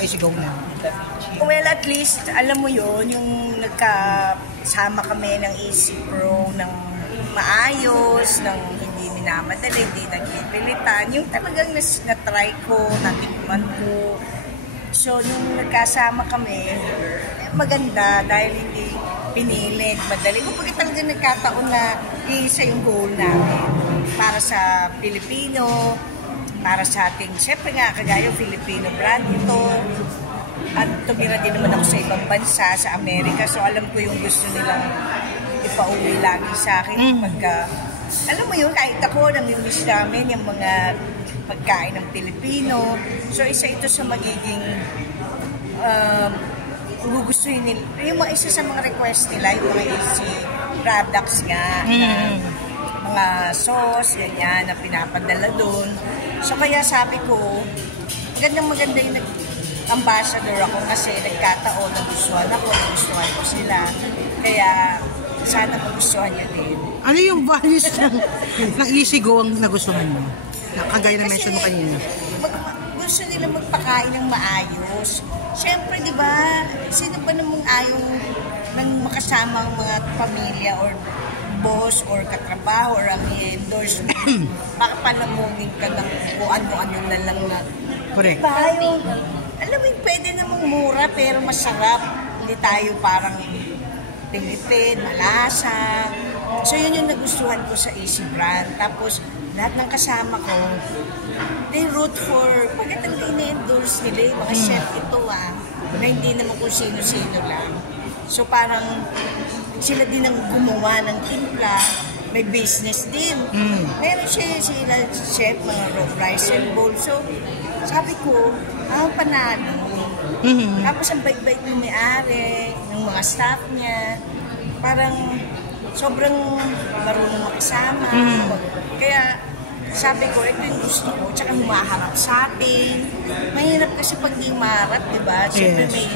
isigaw na? Well, at least, alam mo yun, yung nagkasama kami ng Easy Pro ng maayos, ng hindi minamadali, hindi nagpipilitan. Yung talagang na-try ko, natikman ko. So, nung nagkasama kami, maganda dahil hindi pinilit, madali. Kung pagka talagang nagkataon na isa yung goal namin para sa Pilipino, para sa ating, syempre nga, kagaya Filipino brand ito. At tumira din naman ako sa ibang bansa, sa Amerika. So, alam ko yung gusto nilang ipauwi lagi sa akin. Pagka, alam mo yun, kahit ako, namimiss namin yung mga pagkain ng Pilipino. So, isa ito sa magiging gugustuhin nila. Yung mga isa sa mga request nila, yung mga easy products nga. Mga sauce, ganyan, na pinapadala doon. So, kaya sabi ko, maganda yung ambassador ako kasi nagkataon, nagustuhan ko sila. Kaya, sana magustuhan nyo din. Ano yung values ng Easy Go ang nagustuhan mo? Kagaya na mention mo kanina. Gusto nila magpakain ng maayos. Siyempre, di ba, sino ba namang ayaw ng makasama ang mga pamilya or boss or katrabaho or ang i-endorse mo? Baka palamungin ka ng kung ano-ano na lang na. Correct. Tayo, alam mo, pwede namang mura pero masarap. Hindi tayo parang tinipid, malasa. So, yun yung nagustuhan ko sa Easy Brand. Tapos, lahat ng kasama ko, they root for, bakit ang ini-endorse nila, mga chef ito na hindi naman kung sino-sino lang. So, parang sila din ang gumawa ng timpla, may business din. Meron sila chef, mga rice and bowl. So, sabi ko, panalo. Tapos ang bait-bait ng may-ari, ng mga staff niya, parang sobrang marunong makisama. Kaya sabi ko, ito yung gusto ko, tsaka humaharap sa atin. Mahirap kasi pag di maharap, di ba? Siyempre may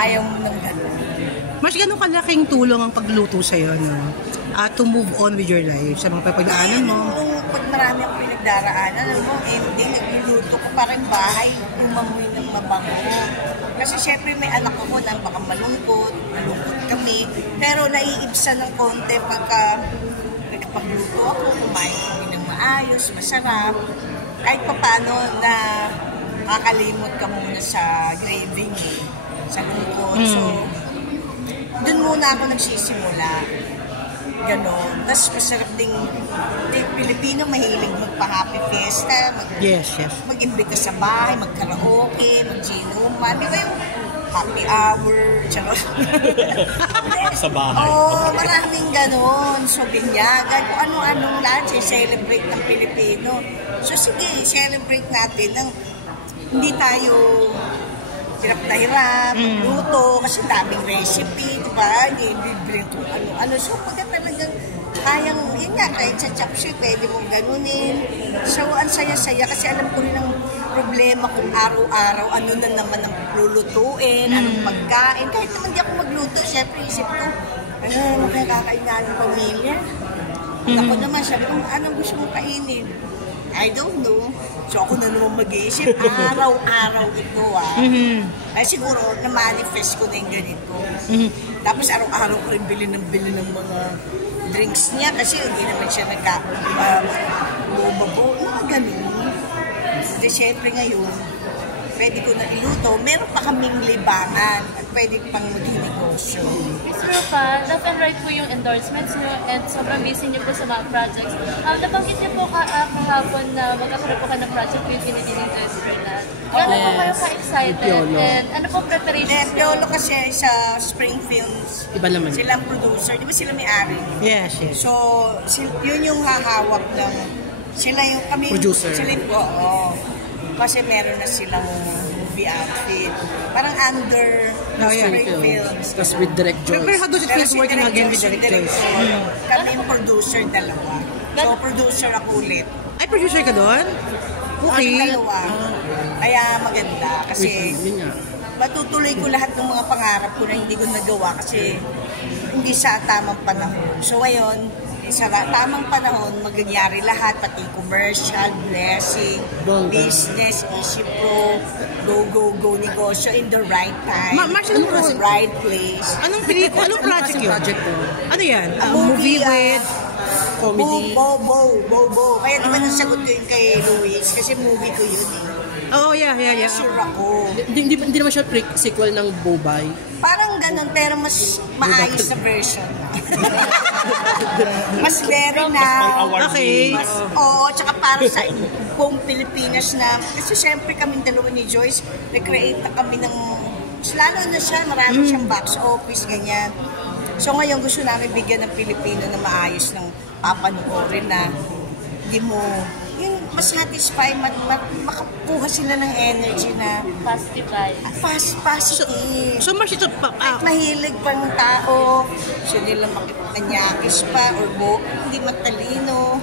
ayaw mo ng gano'n. Mas gano'ng kalaking tulong ang pagluto sa'yo, no? To move on with your life, sa mga pagdaanan mo? Pag marami akong pinagdaraanan, alam mo, ending, nagluluto ko parang bahay, umamoy ng mabango. Kasi syempre may anak ako na baka malungkot kami, pero naiibsan ng konti pagka nagpagluto ako, kumain kami ng maayos, masarap, kahit paano na kakalimot ka muna sa graving, sa lungkot. So, dun muna ako nagsisimula. Ganon. Tapos masarap ding Pilipino, mahilig magpa-happy fiesta, mag-imbita sa bahay, mag-karaoke, mag-ginuman. Di ba yung happy hour? Sa bahay. Maraming ganon. So, binyagan, kung ano-anong lahat, celebrate ng Pilipino. So, sige, celebrate natin ng hindi tayo hirap na hirap, luto, kasi daming recipe, diba? Bibili kung ano-ano. So, pagka talagang kayang, yun nga, kahit sa chapsi, pwede mong ganunin. So, ang saya-saya, kasi alam ko rin ang problema kung araw-araw, ano na naman ang lulutuin, anong pagkain. Kahit naman di ako magluto, syempre isip ko, ano kaya kakain na ng pamilya? Ako naman, sabi ko, anong gusto mong kainin? I don't know. So ako na naman mag-iisip, araw-araw ito Ay siguro, na-manifest ko na yung ganito. Tapos araw-araw ko rin bili ng mga drinks niya kasi hindi naman siya nagka-bubabo. Mga ganun. Kasi syempre ngayon, pwede ko na iluto. Meron pa kaming libangan at pwede pang maging negosyo. Miss Rupa, left and right po yung endorsements nyo and sobrang busy nyo po sa mga projects. Nabanggit niyo po kahapon na magkakaroon po ka ng project with Kinikinig to Esperanza. Gano'n po kayo ka-excited? And ano po preparation? Piolo kasi sa Spring Films. Iba naman. Sila ang producer. Di ba sila may-ari? Yes. So, yun yung hahawak ng... Sila yung kami... Producer. Sila yung... Kasi meron na silang movie outfit. Parang under Spring Films. Tapos with Direct Joyce. Pero how does it feel working again with Direct Joyce? Kami yung producer dalawa. So, producer ako ulit. Ay, producer ka doon? Okay. Kami dalawa. Kaya maganda. Kasi matutuloy ko lahat ng mga pangarap ko na hindi ko nagawa kasi hindi sa tamang panahon. So, ngayon, sa tamang panahon, magyayari lahat, pati commercial, blessing, business, Easy Pro, go, negosyo in the right time, Marshall, the right place. Anong pelikula? Anong project yun? Ano yan? Movie, with... Comedy. Bo. Kaya di ba nasagot ko yun kay Luis? Kasi movie ko yun eh. Oh, yeah. Sure ako. Hindi naman siya sequel ng Bobay. Parang ganun, pero mas maayos na version. Mas very na. Okay. Oo, tsaka para sa buong Pilipinas na. Kasi syempre kami dalawa ni Joyce, nag-create na kami ng, lalo na siya, marami siyang box office, ganyan. So ngayon gusto namin bigyan ng Pilipino na maayos ng papanoorin na hindi mo, yung mas satisfy, makakuha sila ng energy na Positive vibes. positive. So, Mars, ito pa... Kahit mahilig pang tao, gusto nila makipanyakis pa, or hindi matalino,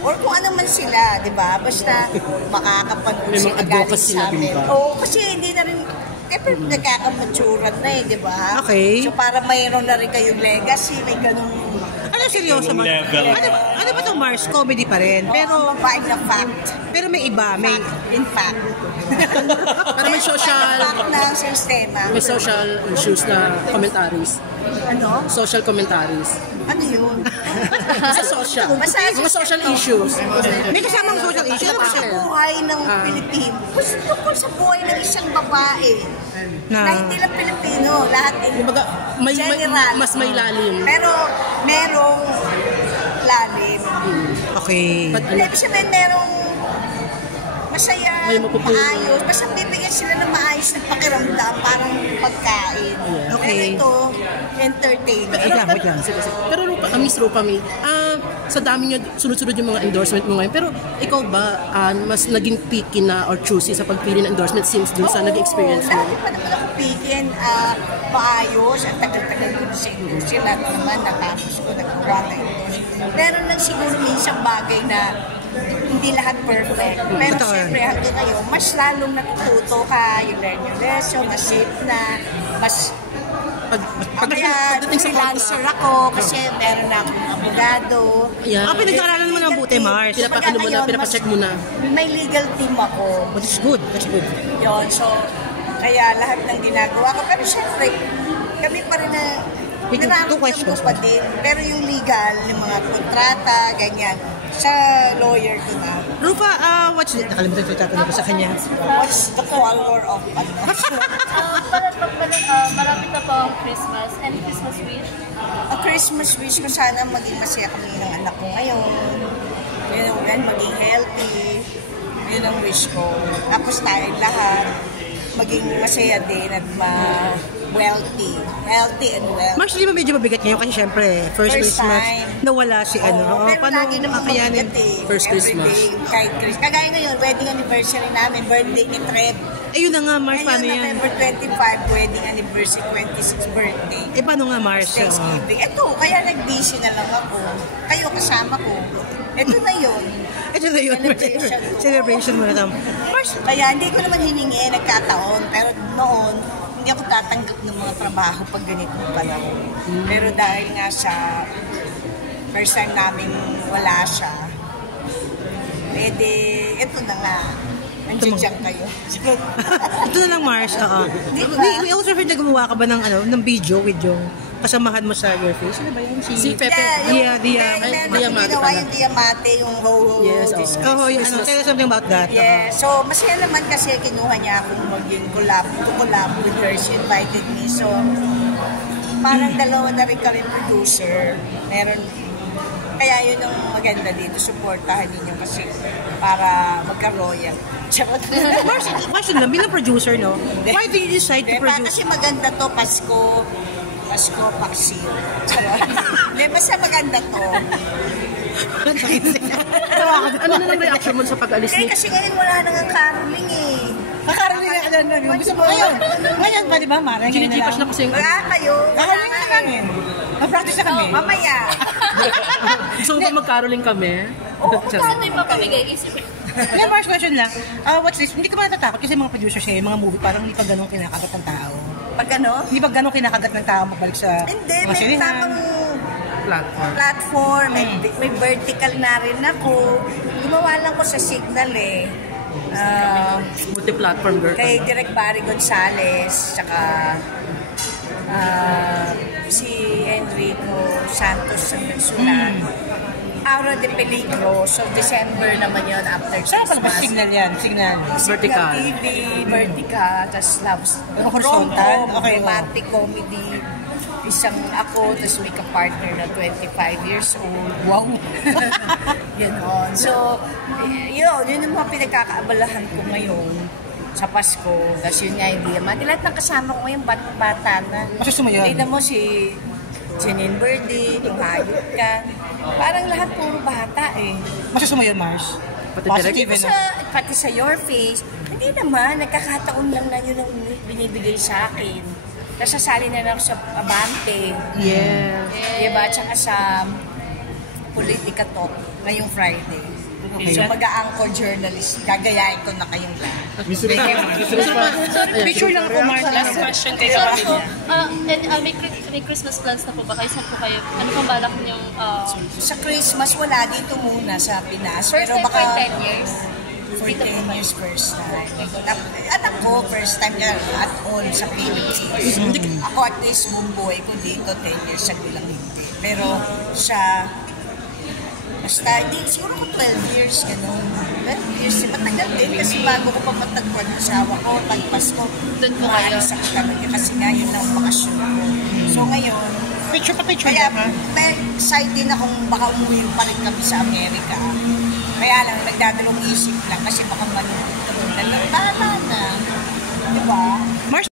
or kung ano man sila, di ba? Basta makakapanood May mga sila galing advocacy sa na din amin. ba? Oo, kasi hindi na rin, pero nagkakamaturan na eh, di ba? Okay. So para mayroon na rin kayong legacy, may ganun. Ano, seryoso, Mars? Level. Ano ba itong Mars? Comedy pa rin. Pero babae na fact. Pero may iba. May... In fact. Pero may social... Fact na sistema. May social issues na commentaries. Ano? Social commentaries. Ano yun? Sa social. Basta Mga social issues. May kasamang social issue. Ano ba Sa siya? buhay ng Pilipino. Tungkol sa buhay ng isang babae. Na hindi lang Pilipino. Lahat Kumbaga, may general. mas may lalim. Pero merong lalim. Okay. Ibig sabihin merong masaya, May mapupulong. maayos. Basta bibigyan sila ng maayos na pakiramdam, parang pagkain. Okay. Pero ito, entertainment. Wait lang. Pero Miss Rupa May, sa dami nyo, sunod-sunod yung mga endorsement mo ngayon. Pero ikaw ba, mas naging picky na or choosy sa pagpili ng endorsement since dun sa nag-experience mo? Dati pa naman ako pigin, maayos, at tagal-tagal ko sa industry. Lahat naman, natapos ko, nagkawa na industry. Pero lang siguro minsan bagay na hindi lahat perfect. Pero Totoo. siyempre, hanggang ngayon, mas lalong natututo ka, you learn your lesson, mas safe na, mas kaya Pagdating sa freelancer contract, ako kasi meron na akong abogado. yeah. Pinag-aaralan mo ng buti, Mars. Pinapakano mo na, pinapacheck mo na. May legal team ako. But it's good. That's good. Yun, so, kaya lahat ng ginagawa ko. Pero syempre, kami pa rin na Wait, two nararamdaman questions ko pa din. Pero yung legal, yung mga kontrata, ganyan, sa lawyer ko na. Rupa, what's the... Nakalimutan ko tatanong ko sa kanya. What's the color of ano? Marami na po ang Christmas and Christmas wish. A Christmas wish ko sana maging masaya kami ng anak ko ngayon. Yun ang maging healthy. Yun ang wish ko. Tapos tayo lahat maging masaya din at wealthy. Healthy and wealthy. Mars, di ba medyo mabigat ngayon? Kasi syempre, first Christmas, time. nawala si ano. Pero lagi naman kakayanin? mabigat eh. First Christmas. Everyday, kahit Christmas. Kagaya ngayon, wedding anniversary namin, birthday ni Trev. Ayun na nga, Mars, paano Ngayon, yan? November 25, wedding anniversary, 26th birthday. Eh, paano nga, Mars? Thanksgiving. Ito, kaya nag-busy na lang ako. Kayo kasama ko. Ito na yun. Ito na yun. Celebration. Celebration mo na tam. Mars, Kaya hindi ko naman hiningi, nagkataon. Pero noon, hindi ako tatanggap ng mga trabaho pag ganito panahon. Pero dahil nga sa first time namin wala siya, edi, ito na nga. Nandiyan kayo. ito na lang, Mars. Oo. Di ba? We also heard na gumawa ka ba ng video with yung kasamahan mo sa your face? Ano ba yun? Si Pepe. Meron Diamante ginawa pala. yung Diamante, yung ho-ho. Yes, this Oh, yes. Tell us something about that. Yeah. So, masaya naman kasi kinuha niya akong maging collab with her. She invited me. So, parang dalawa na rin kami producer. Meron, kaya yun ang maganda dito. Supportahan ninyo kasi para magka-royal. Charot. Mars, question lang, bilang producer, no? Why do you decide to Diba? produce? Kasi maganda to, Pasko, Paksiw. Charot. Hindi, basta maganda to. Ano na lang reaction mo sa pag-alis Hindi, ni... kasi ngayon wala nang ang caroling eh. Kakaroon na gusto mo ngayon. Ngayon ba, di ba, Mara? Ginigipas na kasi yung... Wala kayo. Kakaroon na namin. Mag-practice na kami. Mamaya. Gusto mo ba mag-caroling kami? Ano yung papamigay? Isip Hindi, Mars, question lang. What's this? Hindi ka ba natatakot kasi mga producers eh, mga movie, parang hindi pa ganun kinakagat ng tao. Pag ano? Hindi pa ganun kinakagat ng tao magbalik sa Hindi, mga may sinihan. tamang Platform. platform platform, may vertical na rin ako. Gumawa lang ko sa Signal eh. Multi-platform girl. Kay Direk Barry Gonzales, tsaka si Enrico Santos ang nagsulat. Aura de Peligro. So, December naman yun after Saan pala ba Christmas. signal yan? Signal. Vertical. TV, Vertical, tas loves, Horizontal? rom-com, Okay, romantic comedy. Isang ako, tas may ka-partner na 25 years old. Wow! Ganon. So, yun yung mga pinagkakaabalahan ko ngayon sa Pasko. Tapos yun nga, hindi naman. Lahat ng kasama ko ngayon, bata na. Gusto mo yun? Tignan mo si Janine Birdie, yung Hayop Ka. Parang lahat puro bata eh. Masusumo yun, Mars? Pati Positive, Pati pati sa Your Face, hindi naman, nagkakataon lang na yun ang binibigay sa akin. Tapos sasali na lang sa Abante. Yeah. Diba? Tsaka sa Politika Talk ngayong Friday. Okay. So mag-a-anchor journalist, gagayain ko na kayong lahat. Picture lang ako, Mars. Last question kay So, Kapatid. may Christmas plans na po ba kayo? Saan po kayo? Ano pong balak niyong Sa Christmas, wala dito muna sa Pinas. first Pero time for baka 10 years? for 10 years first time. Anak ko, first time niya at all sa Philippines. Ako at least buong buhay ko dito, 10 years sa gulang hindi. Pero siya, basta hindi, siguro ko 12 years, gano'n. 12 years, matagal din kasi bago ko pa matagpuan yung asawa ko, pagpas ko, Doon po kayo? maalis ako talaga kasi nga yun ang bakasyon ko. So ngayon, Picture pa picture kaya ka. may side din akong baka umuwi pa rin kami sa Amerika. Kaya lang, nagdadalong isip lang kasi baka manood kami na lang. Bahala na. Diba?